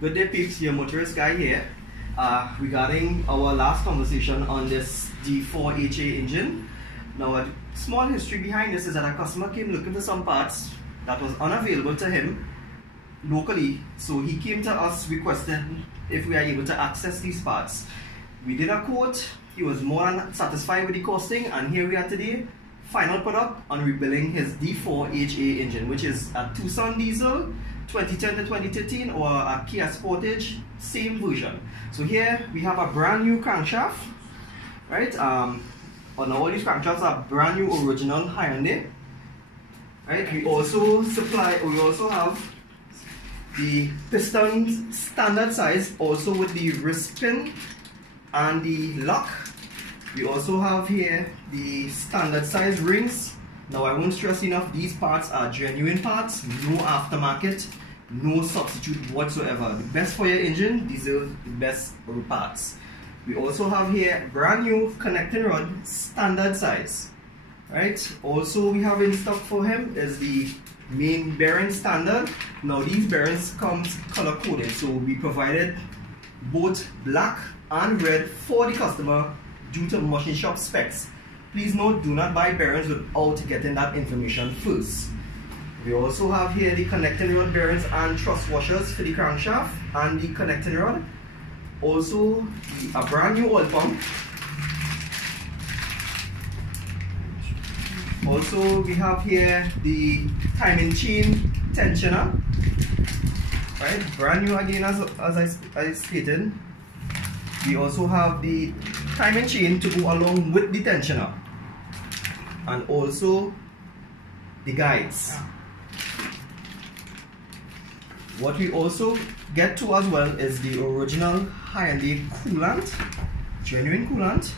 Good day, peeps. Your motorist guy here. Regarding our last conversation on this D4HA engine. Now, a small history behind this is that a customer came looking for some parts that was unavailable to him locally. So he came to us requesting if we are able to access these parts. We did a quote. He was more than satisfied with the costing, and here we are today. Final product on rebuilding his D4HA engine, which is a Tucson diesel 2010 to 2013 or a Kia Sportage, same version. So here we have a brand new crankshaft, right? On all these crankshafts are brand new original Hyundai, right? We also have the piston standard size, also with the wrist pin and the lock. We also have here the standard size rings. Now, I won't stress enough, these parts are genuine parts, no aftermarket, no substitute whatsoever. The best for your engine deserves the best parts. We also have here brand new connecting rod, standard size, right? Also, we have in stock for him is the main bearing standard. Now, these bearings comes color coded, so we provided both black and red for the customer due to machine shop specs. Please note, do not buy bearings without getting that information first. We also have here the connecting rod bearings and truss washers for the crankshaft and the connecting rod. Also, a brand new oil pump. Also, we have here the timing chain tensioner. Right, brand new again as I stated. We also have the timing chain to go along with the tensioner, and also the guides. What we also get to as well is the original Hyundai coolant, genuine coolant.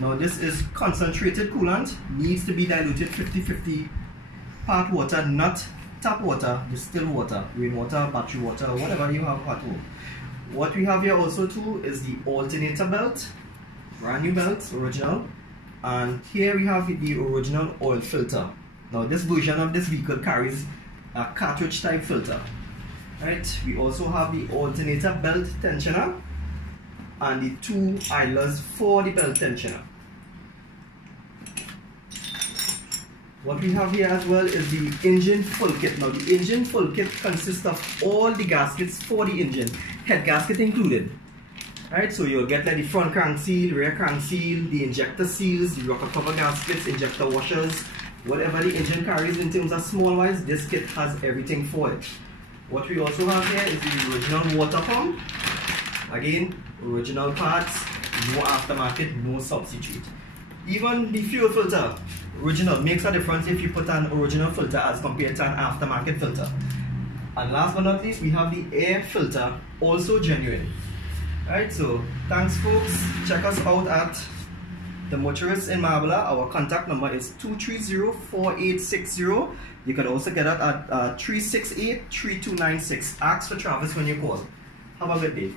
Now, this is concentrated coolant, needs to be diluted 50-50 part water, not tap water, distilled water, rainwater, battery water, whatever you have at home. What we have here also too is the alternator belt, brand new belt, original, and here we have the original oil filter. Now, this version of this vehicle carries a cartridge type filter. Right, we also have the alternator belt tensioner and the two idlers for the belt tensioner. What we have here as well is the engine full kit. Now, the engine full kit consists of all the gaskets for the engine, head gasket included. Right, so you'll get like the front crank seal, rear crank seal, the injector seals, the rocker cover gaskets, injector washers, whatever the engine carries in terms of small wise, this kit has everything for it. What we also have here is the original water pump. Again, original parts, no aftermarket, no substitute. Even the fuel filter, original, makes a difference if you put an original filter as compared to an aftermarket filter. And last but not least, we have the air filter, also genuine. Alright, so thanks folks. Check us out at The Motorist in Marbella. Our contact number is 230-4860. You can also get it at 368-3296. Ask for Travis when you call. Have a good day.